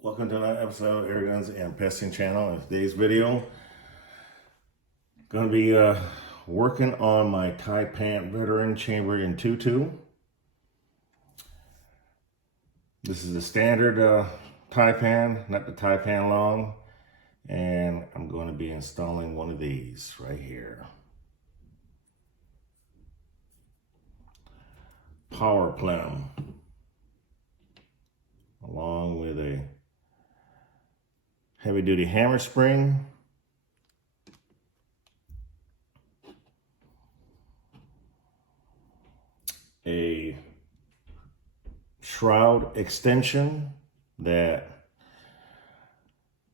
Welcome to another episode of Air Guns and Pesting Channel. In today's video, going to be working on my Taipan veteran chamber in 2-2. This is the standard Taipan, not the Taipan long, and I'm going to be installing one of these right here. Power pleumb, along with a heavy-duty hammer spring, a shroud extension that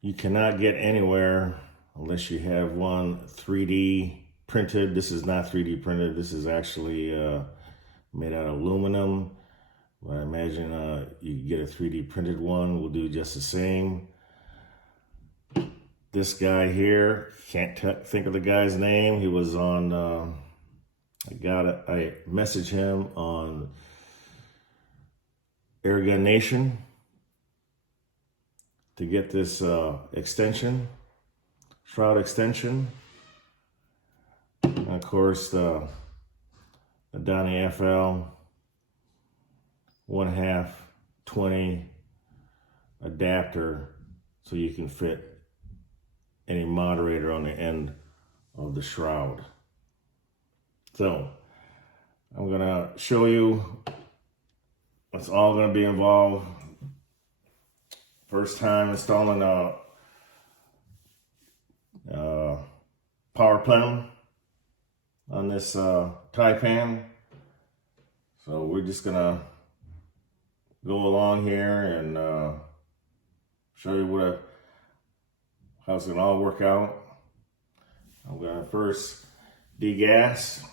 you cannot get anywhere unless you have one 3D printed. This is not 3D printed. This is actually made out of aluminum. But I imagine you can get a 3D printed one. Will do just the same. This guy here, can't think of the guy's name. He was on, I messaged him on Airgun Nation to get this extension, shroud extension. And of course, the Donnie FL 1/2 20 adapter, so you can fit any moderator on the end of the shroud. So I'm gonna show you what's all gonna be involved. First time installing a power pleumb on this Taipan. So we're just gonna go along here and show you how it's gonna all work out. I'm gonna first degas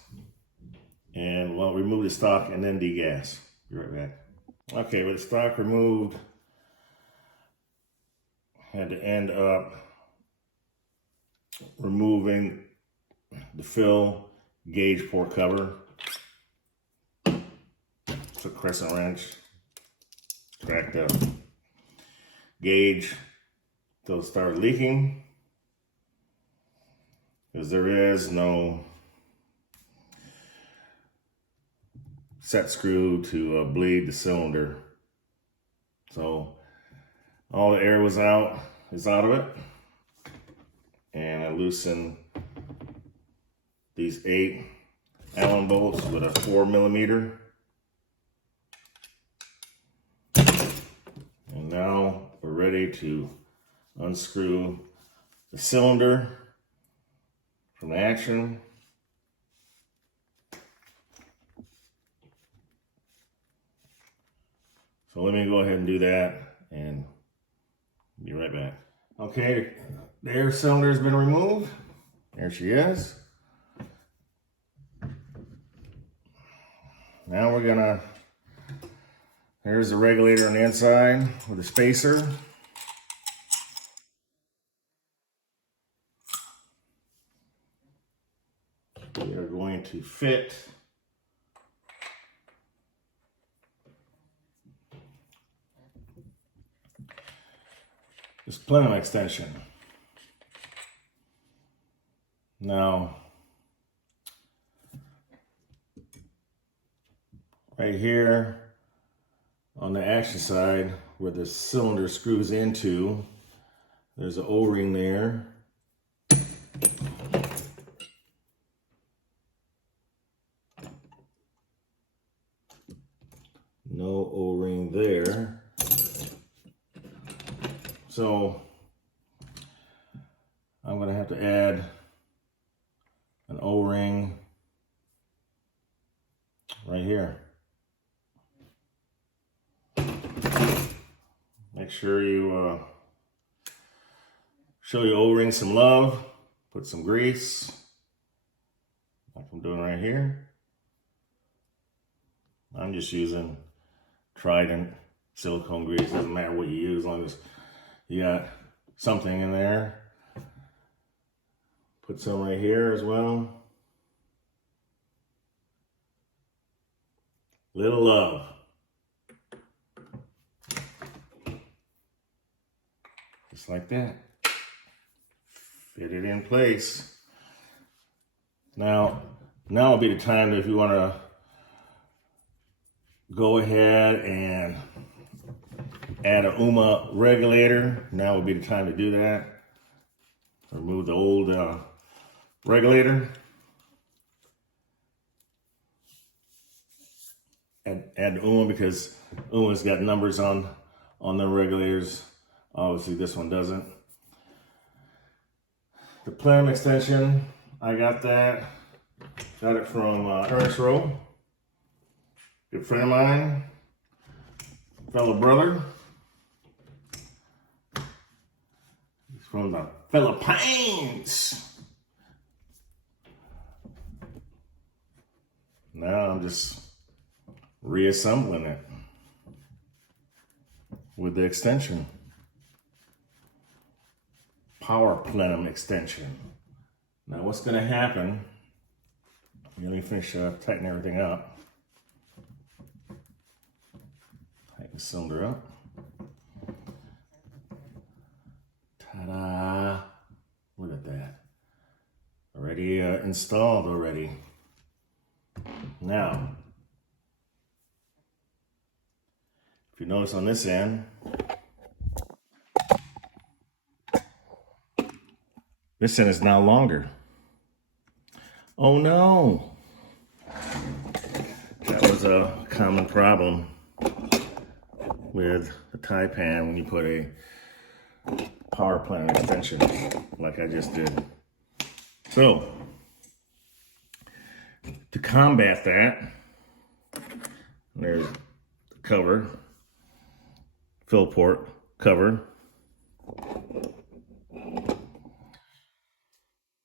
and remove the stock and then degas. Be right back. Okay, with the stock removed, had to end up removing the fill gauge port cover. It's a crescent wrench, cracked up gauge till it started leaking, because there is no set screw to bleed the cylinder. So all the air is out of it, and I loosened these 8 Allen bolts with a 4mm. And now we're ready to unscrew the cylinder from the action. So let me go ahead and do that and be right back. Okay, the air cylinder has been removed. There she is. Now here's the regulator on the inside with a spacer. We are going to fit this pleumb extension. Now, right here on the action side where the cylinder screws into, there's an O-ring there. No O-ring there. So I'm gonna have to add an O-ring right here. Make sure you show your O-ring some love. Put some grease, like I'm doing right here. I'm just using Trident silicone grease. Doesn't matter what you use, as long as you got something in there. Put some right here as well. Little love. like that. Fit it in place. Now will be the time that if you want to go ahead and add an UMA regulator. Now would be the time to do that. Remove the old regulator. Add the UMA because UMA's got numbers on the regulators. Obviously this one doesn't. The pleumn extension, I got that. Got it from Ernest Rowe. Good friend of mine. Fellow brother. He's from the Philippines. Now I'm just reassembling it with the extension. Power pleumb extension. Now what's going to happen, let me finish tightening everything up. Tighten the cylinder up. Ta-da! Look at that. Already installed already. Now, if you notice on this end, this end is now longer. Oh no! That was a common problem with the Taipan when you put a power pleumb extension like I just did. So, to combat that, there's the cover, fill port cover.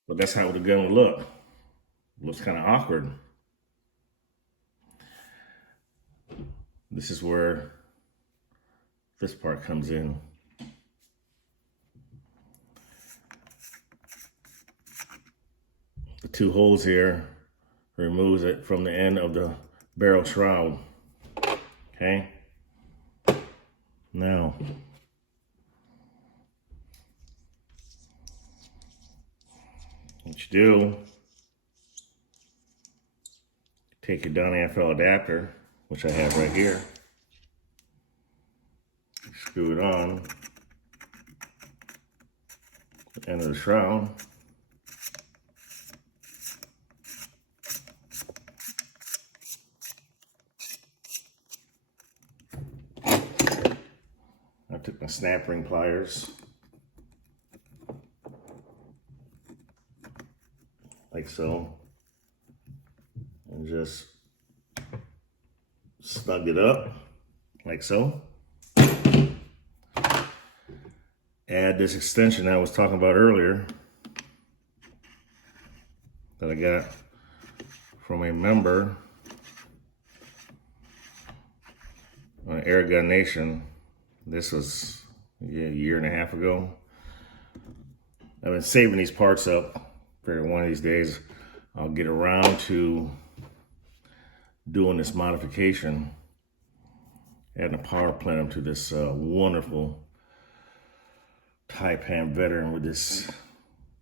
But that's how the gun would look. Looks kind of awkward. This is where this part comes in. The two holes here removes it from the end of the barrel shroud. Okay? Now, what you do, take your down AFL adapter, which I have right here, screw it on the end of the shroud. I took my snap ring pliers, like so, and just snug it up, like so. Add this extension I was talking about earlier that I got from a member on Airgun Nation. This was a year and a half ago. I've been saving these parts up for one of these days. I'll get around to doing this modification, adding a power pleumb to this wonderful Taipan veteran with this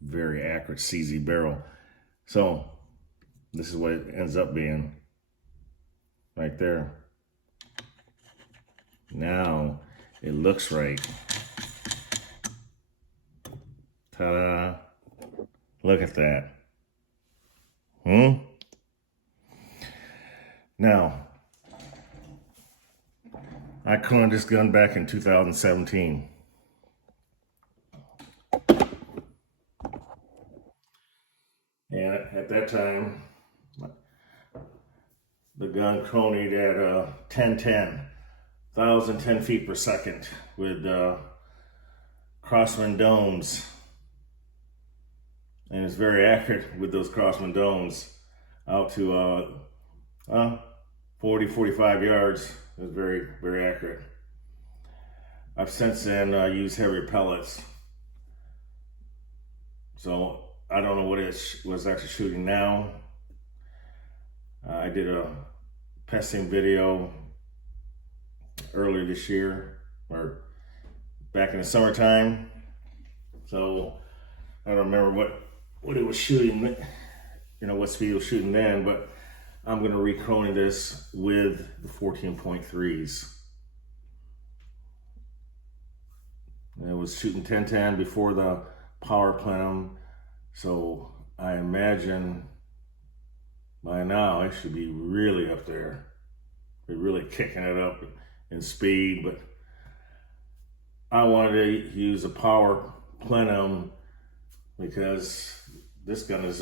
very accurate CZ barrel. So this is what it ends up being right there. Now it looks right. Ta-da! Look at that. Now, I cloned this gun back in 2017. And at that time, the gun cronied at 1,010 feet per second with crosswind domes. And it's very accurate with those crosswind domes out to 40, 45 yards. It's very, very accurate. I've since then used heavier pellets. So I don't know what it was actually shooting now. I did a testing video earlier this year, or back in the summertime, So I don't remember what it was shooting, you know, what speed it was shooting then, but I'm gonna re-chroning this with the 14.3s. And it was shooting 1010 before the power pleumn, so I imagine by now I should be really up there. Be really kicking it up in speed, but I wanted to use a power pleumn because this gun is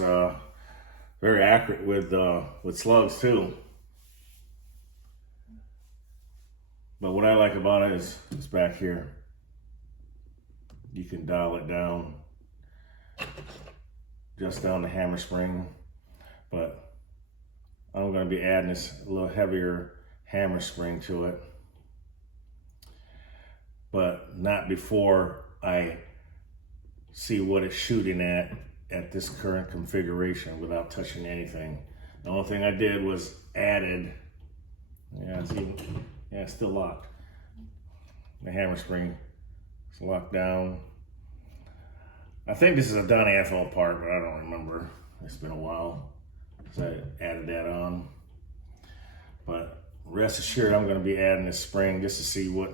very accurate with slugs too. But what I like about it is it's back here. You can dial it down, just down the hammer spring. But I'm going to be adding this a little heavier hammer spring to it, but not before I see what it's shooting at this current configuration without touching anything. The only thing I did was added, it's still locked. The hammer spring is locked down. I think this is a Donny Ethel part, but I don't remember. It's been a while since I added that on. But rest assured, I'm going to be adding this spring just to see what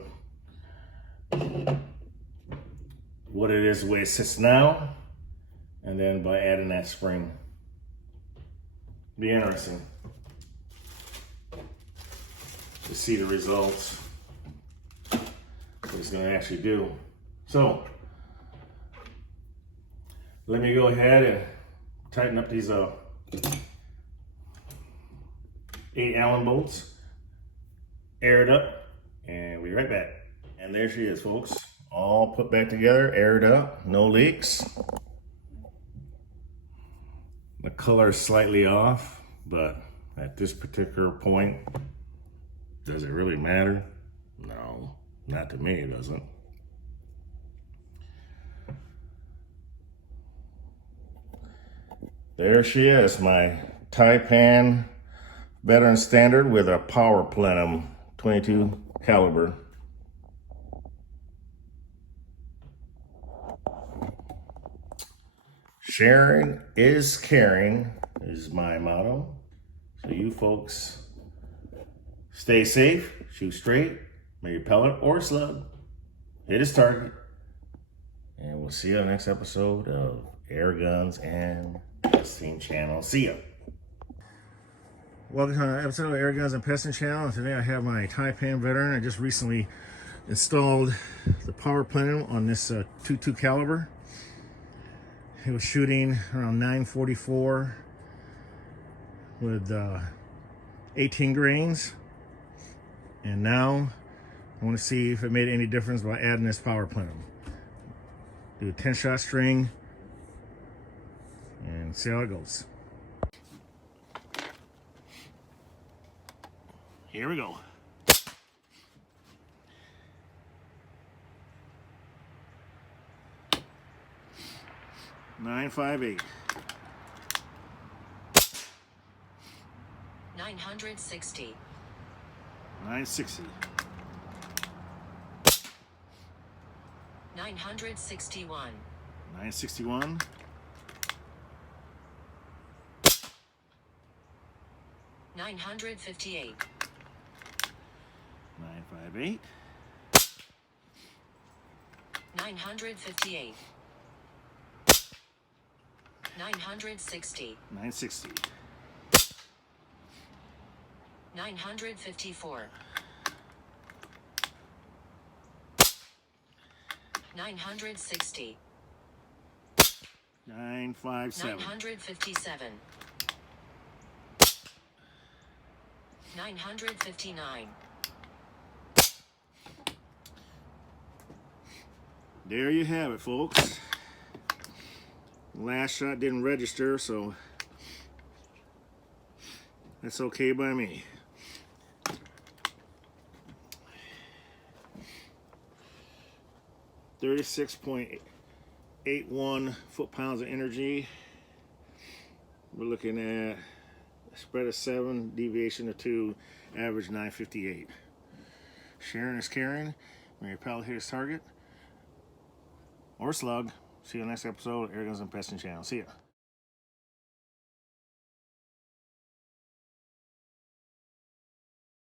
it is, the way it sits now, and then by adding that spring. Be interesting to see the results, what it's going to actually do. So let me go ahead and tighten up these 8 Allen bolts, air it up, and we'll be right back. And there she is, folks, all put back together, aired up, no leaks. The color is slightly off, but at this particular point, does it really matter? No, not to me, it doesn't. There she is, my Taipan veteran standard with a power pleumn, 22 caliber. Sharing is caring is my motto. So you folks stay safe, shoot straight, may your pellet or slug hit its target. And we'll see you on the next episode of Air Guns and Piston Channel. See ya. Welcome to an episode of Air Guns and Piston Channel. Today I have my Taipan veteran. I just recently installed the power pleump on this 22 caliber. It was shooting around 944 with 18 grains. And now I want to see if it made any difference by adding this power pleump. Do a 10-shot string and see how it goes. Here we go. $958. 960. 960. 961. 961. 958. 958. 958. 960. 960. 954. 960. 957. 957. 959. There you have it, folks. Last shot didn't register, so that's okay by me. .81 foot-pounds of energy. We're looking at a spread of 7, deviation of 2, average 958. Sharing is caring. May your pellet hit its target or slug. See you next episode, Air Guns and Pesting Channel. See ya.